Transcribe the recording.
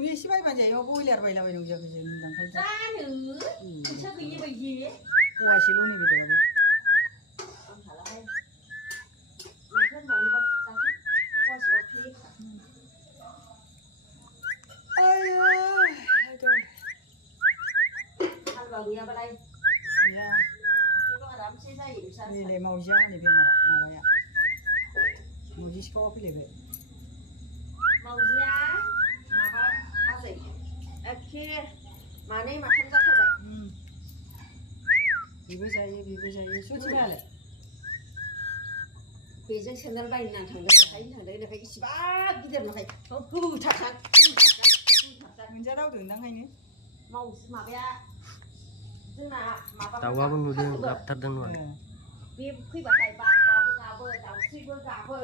ni sibai ban jai obo ilar bai la bai nungja ke nang kai ra nữ chắc cái gì vậy gì wa silu ni betul ba không phải là hay mà thân bảo là sao chứ qua số phí ayo aduh ăn vào nhà vào đây ya chứ có đám xe dây gì sao ni le mau ja ni be mara mara ya mau ji ko pi le be màu giá mà ba gì ok mà đây mà không ra thật vậy bibe jaye so chi ale vì dân sân bay là thằng đấy là cái gì ba cái điểm là cái hư thật thật min ja dau deng nang ai ni màu mà bé tức là mà tawa bang nu deng daftar dan wa vì khi bà thầy bà bơ tao khi bơ cà bơ